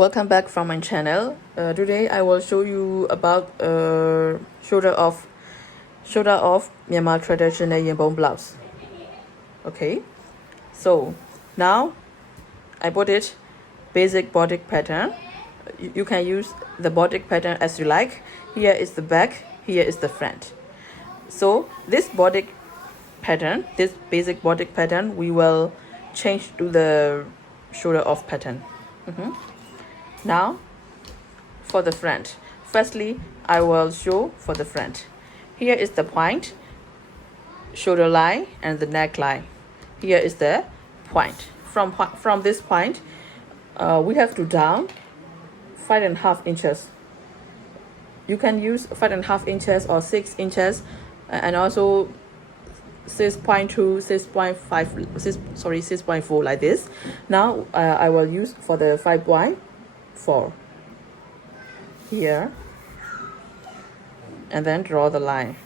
Welcome back from my channel. Today I will show you about shoulder off Myanmar traditional Yinbone blouse. Okay, so now I put it basic bodic pattern. You can use the bodic pattern as you like. Here is the back, here is the front. So this bodic pattern, this basic bodic pattern, we will change to the shoulder off pattern. Now for the front, firstly I will show for the front. Here is the point, shoulder line and the neckline. Here is the point. From this point we have to down 5.5 inches. You can use 5.5 inches or 6 inches, and also 6.2, 6.4 like this. Now I will use for the 5.4 here, and then draw the line.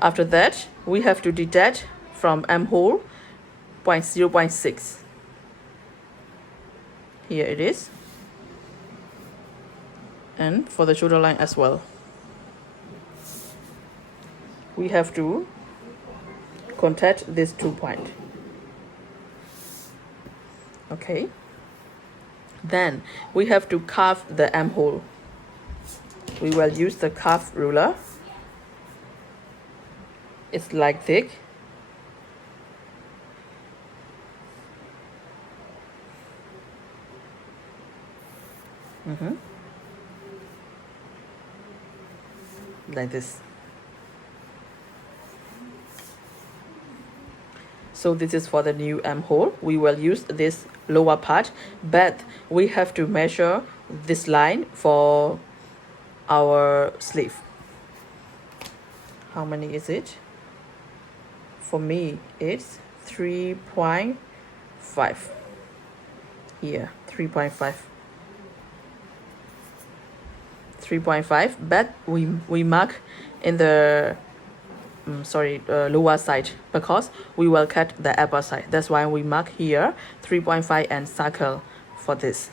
After that we have to deduct from armhole 0.6. Here it is, and for the shoulder line as well we have to contact this 2 point. Okay, then we have to carve the armhole. We will use the carve ruler. It's like thick. Like this. So this is for the new armhole. We will use this lower part, but we have to measure this line for our sleeve. How many is it? For me it's 3.5. Here 3.5, but we mark in the lower side because we will cut the upper side. That's why we mark here 3.5 and circle for this.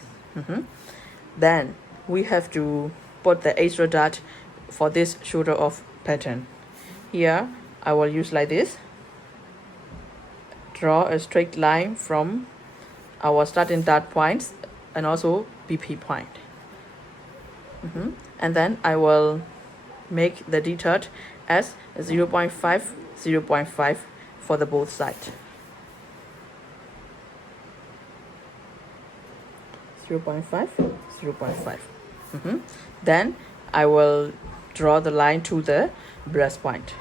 Then we have to put the extra dot for this shoulder off pattern. Here I will use like this. Draw a straight line from our starting dot points and also BP point. And then I will make the deduct as 0.5 for the both sides. 0.5. Then I will draw the line to the breast point.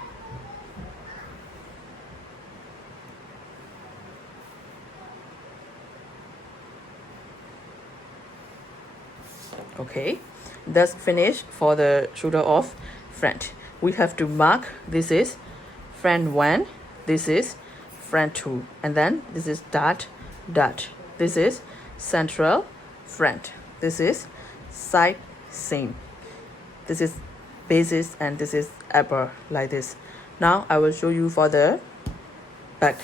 Okay, that's finished for the shoulder off front. We have to mark, this is front 1, this is front 2, and then this is dot. This is central front, this is side seam, this is basis, and this is upper, like this. Now I will show you for the back.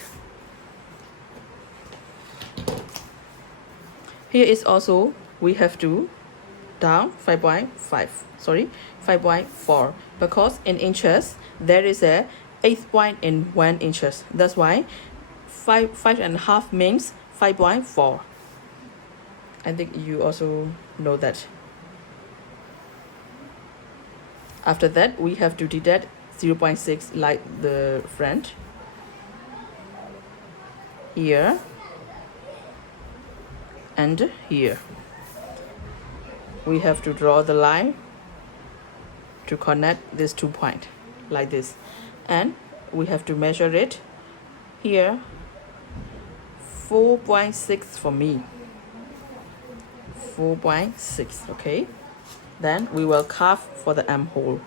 Here is also we have to down 5.4, because in inches there is a 8th point in 1 inches. That's why 5.5 means 5.4. I think you also know that. After that we have to deduct 0.6 like the front. Here and here we have to draw the line to connect these 2 points like this, and we have to measure it. Here 4.6 for me, 4.6. Okay, then we will carve for the armhole.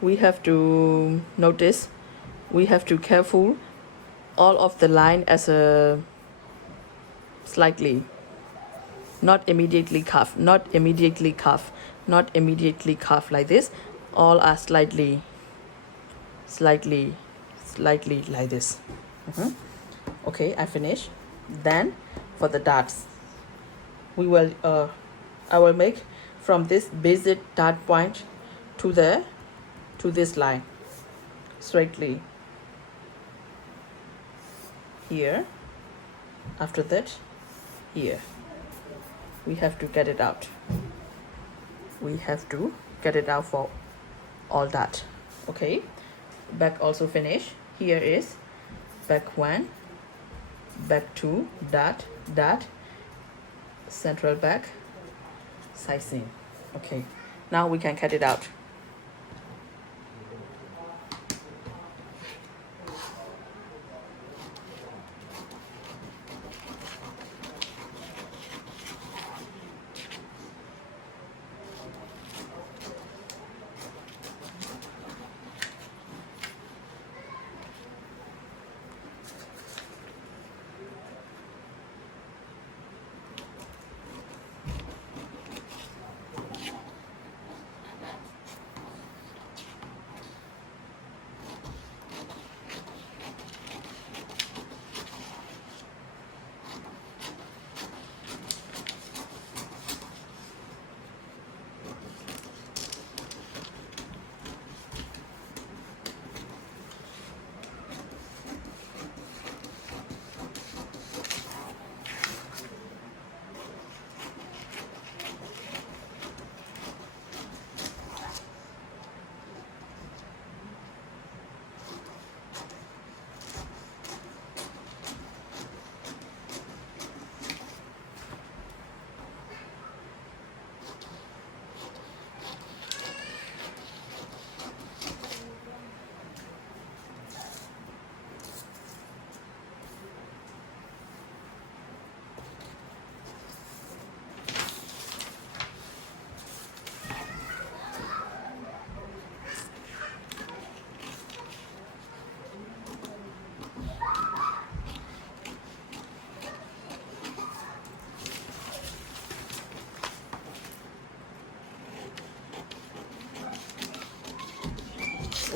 We have to notice, we have to careful all of the line as a slightly, not immediately cuff, not immediately cuff, not immediately cuff like this. All are slightly like this. Okay, I finish. Then for the darts, we will I will make from this basic dart point to this line straightly here. After that, here we have to get it out. We have to get it out for all that. Okay, back also finish. Here is back 1, back 2, dart, dart, central back, side seam. Okay, now we can cut it out.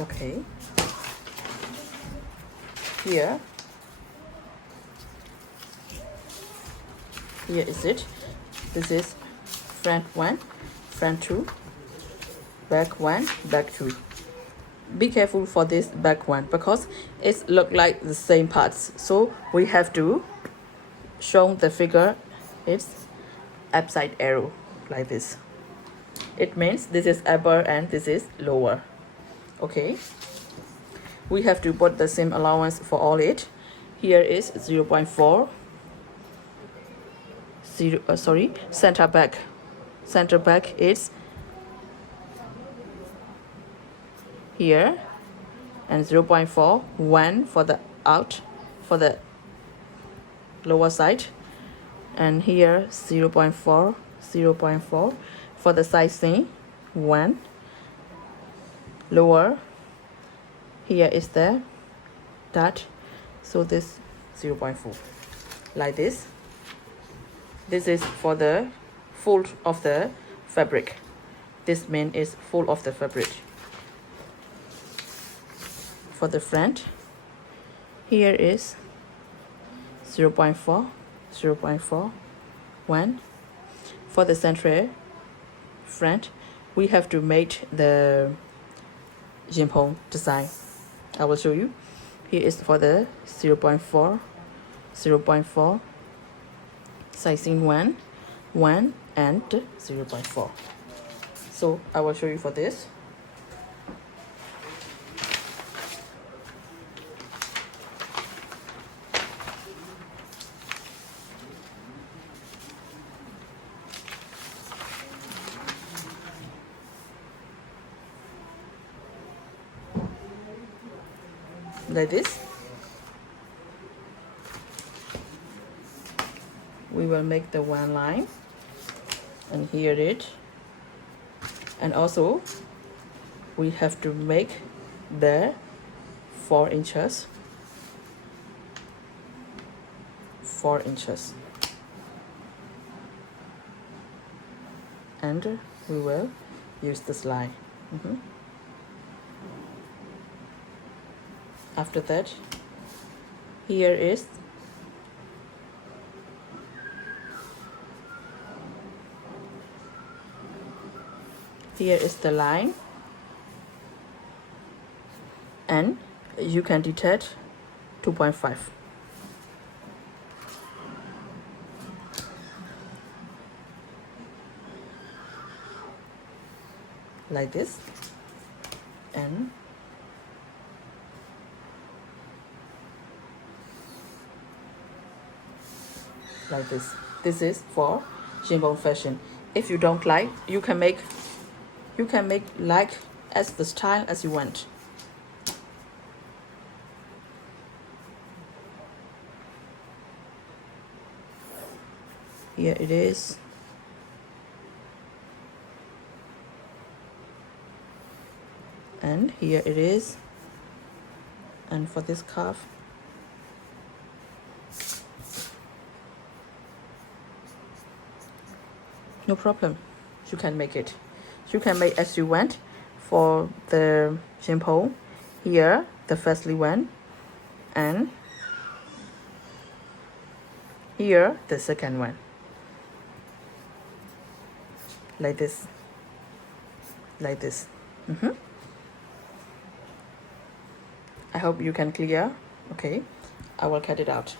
Okay, here is it. This is front 1, front 2, back 1, back 2. Be careful for this back one because it look like the same parts, so we have to show the figure it's upside arrow like this. It means this is upper and this is lower. Okay, we have to put the same allowance for all it. Here is 0.4 center back is here, and 0.4 1 for the out for the lower side, and here 0.4 for the side seam 1 lower. Here is the dot, so this 0.4 like this. This is for the fold of the fabric. This mean is full of the fabric. For the front, here is 0.4 1. For the central front, we have to make the Yinbone design. I will show you. Here is for the 0.4 sizing 1 and 0.4. So I will show you for this. Like this, we will make the one line, and here it, and also we have to make the 4 inches and we will use this line. After that, here is the line, and you can detach 2.5. Like this, and like this. This is for Yinbone fashion. If you don't like, you can make like as the style as you want. Here it is. And here it is. And for this cuff, no problem, you can make it. You can make as you want. For the Yinbone, here the firstly one, and here the second one, like this, like this. I hope you can clear. Okay, I will cut it out.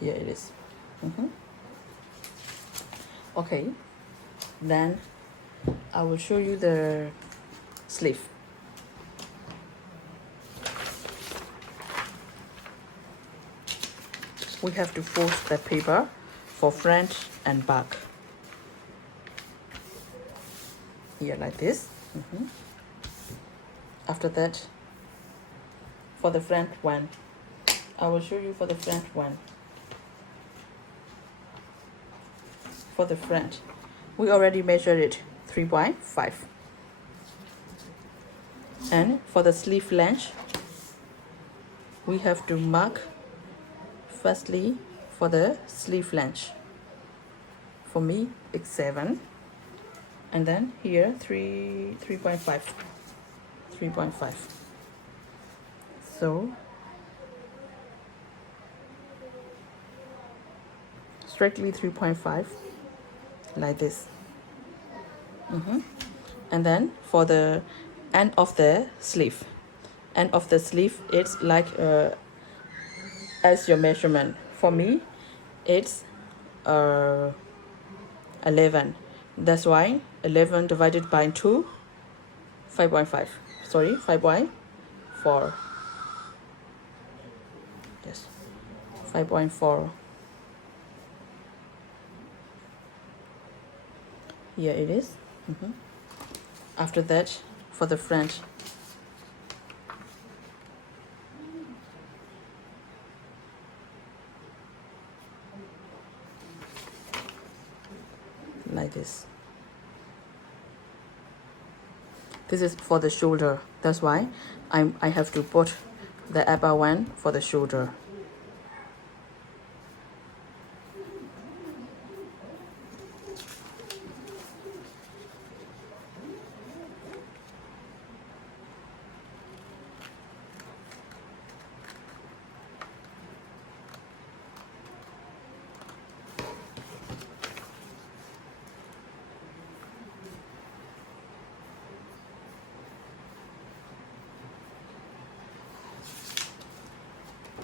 Here it is. Okay, then I will show you the sleeve. We have to fold the paper for front and back. Here like this. After that, for the front one, I will show you for the front one. For the front, we already measured it 3.5. And for the sleeve length, we have to mark firstly for the sleeve length. For me, it's 7, and then here 3.5. So strictly 3.5, like this. And then for the end of the sleeve, it's like as your measurement. For me, it's 11. That's why 11 divided by 2, 5.5. Sorry, 5.4. Yes, 5.4. Here it is. After that, for the front, like this. This is for the shoulder. That's why I have to put the upper one for the shoulder.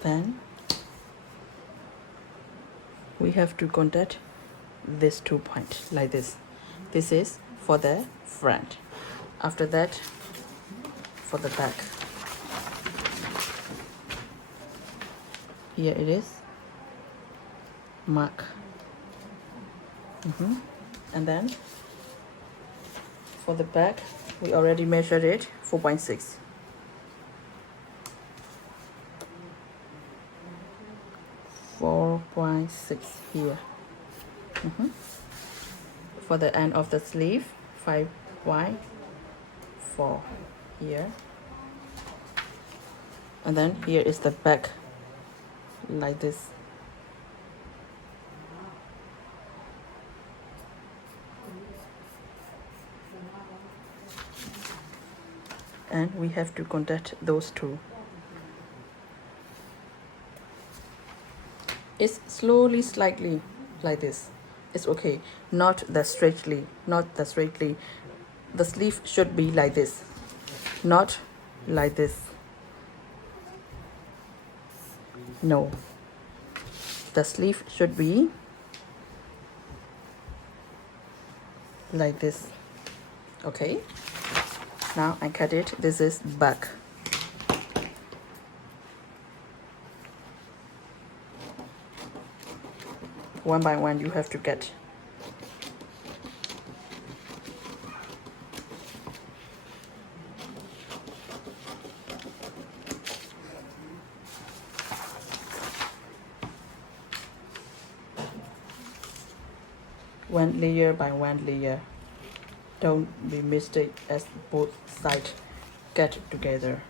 Then we have to contact this 2 points like this. This is for the front. After that, for the back. here it is, mark. And then for the back, we already measured it, 4.6. Here. For the end of the sleeve, 5.4 here. And then here is the back, like this. And we have to contact those two. It's slowly, slightly like this. It's okay. Not the straightly. The sleeve should be like this, not like this. No. The sleeve should be like this. Okay. Now I cut it. This is back. One by one you have to get. One layer by one layer. Don't be mistake as both sides get together.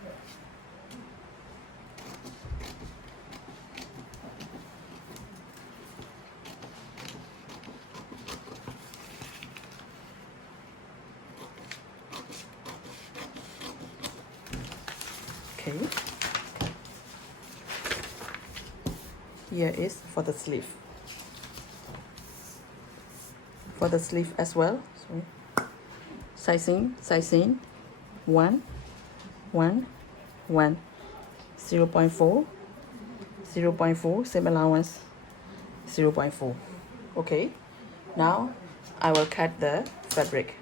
Okay. Here is for the sleeve. For the sleeve as well. Sorry. Sizing 1, 1, 1, 0.4, 0.4, same allowance, 0.4. Okay, now I will cut the fabric.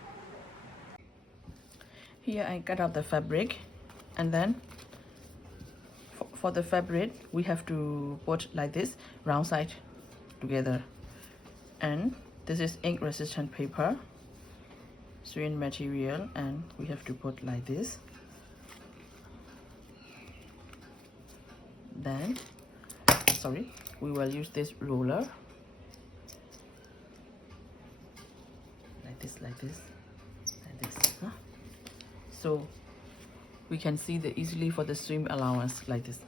Here I cut out the fabric, and then for the fabric we have to put like this, round side together. And this is ink resistant paper, swing material, and we have to put like this. Then we will use this ruler, like this, huh? So we can see the easily for the seam allowance, like this.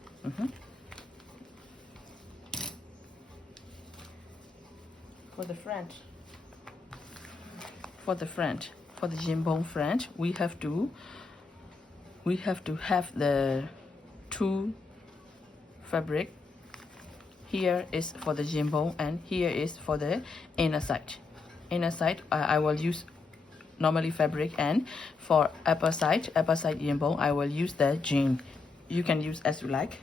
For the front, for the Yinbone front, we have to have the two fabric. Here is for the Yinbone, and here is for the inner side. I will use normally fabric, and for upper side Yinbone, I will use the jean. You can use as you like.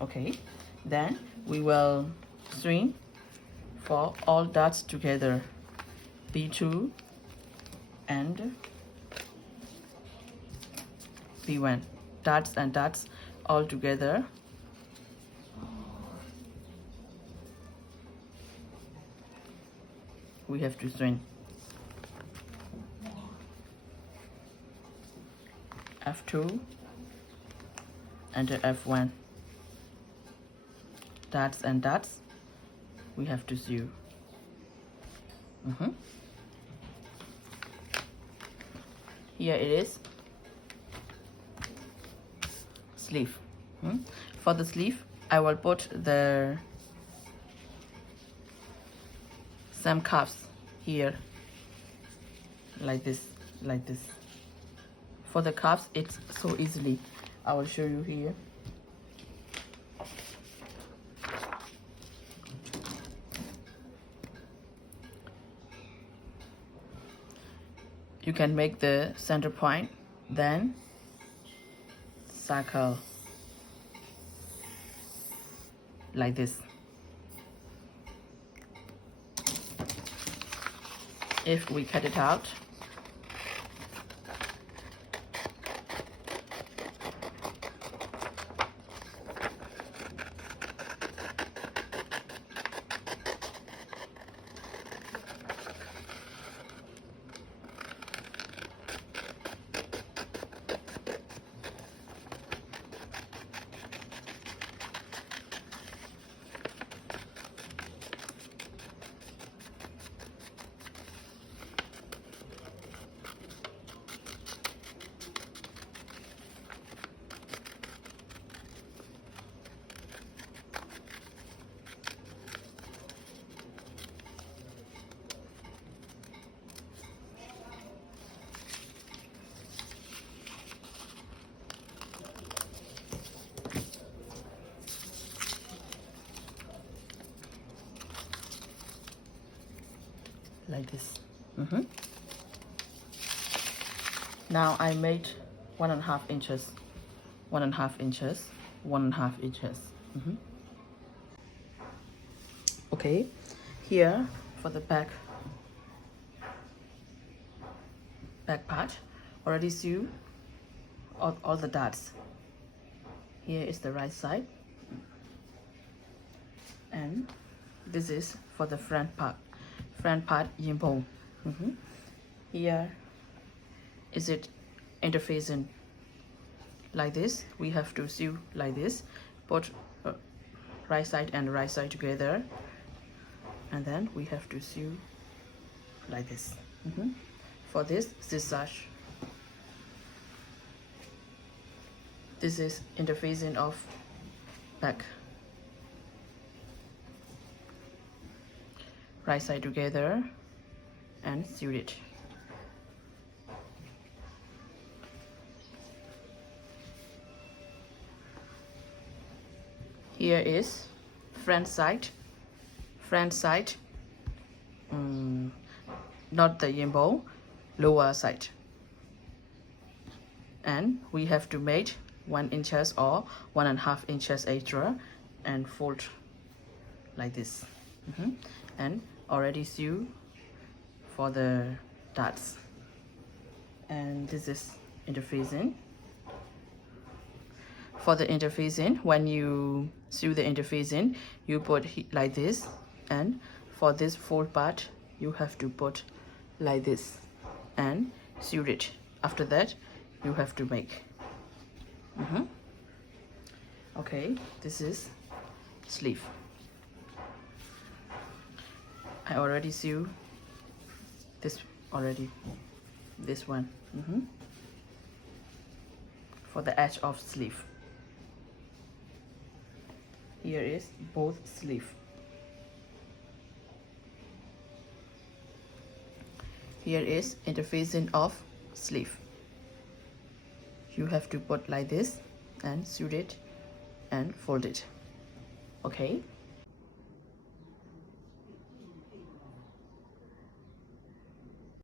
Okay, then we will string for all dots together, B2 and B1, dots and dots all together. We have to string F2 and F1, dots and dots we have to sew. Here it is, sleeve. For the sleeve, I will put the some cuffs here, like this. For the cuffs, it's so easily. I will show you here. You can make the center point, then circle like this. If we cut it out, like this. Now I made 1.5 inches, 1.5 inches, 1.5 inches. Okay, here for the back part, already sew all the darts. Here is the right side, and this is for the front part Yinbone. Here is it interfacing like this. We have to sew like this, put right side and right side together, and then we have to sew like this. For this zigzag, this is interfacing of back, right side together, and sew it. Here is front side, not the Yinbone, lower side, and we have to make 1 inches or 1.5 inches extra and fold like this. And already sew for the darts, and this is interfacing. For the interfacing, when you sew the interfacing, you put like this, and for this fold part you have to put like this and sew it. After that you have to make. Okay, this is sleeve. I already sew this already, this one, for the edge of sleeve. Here is both sleeve. Here is interfacing of sleeve. You have to put like this and sew it and fold it. Okay.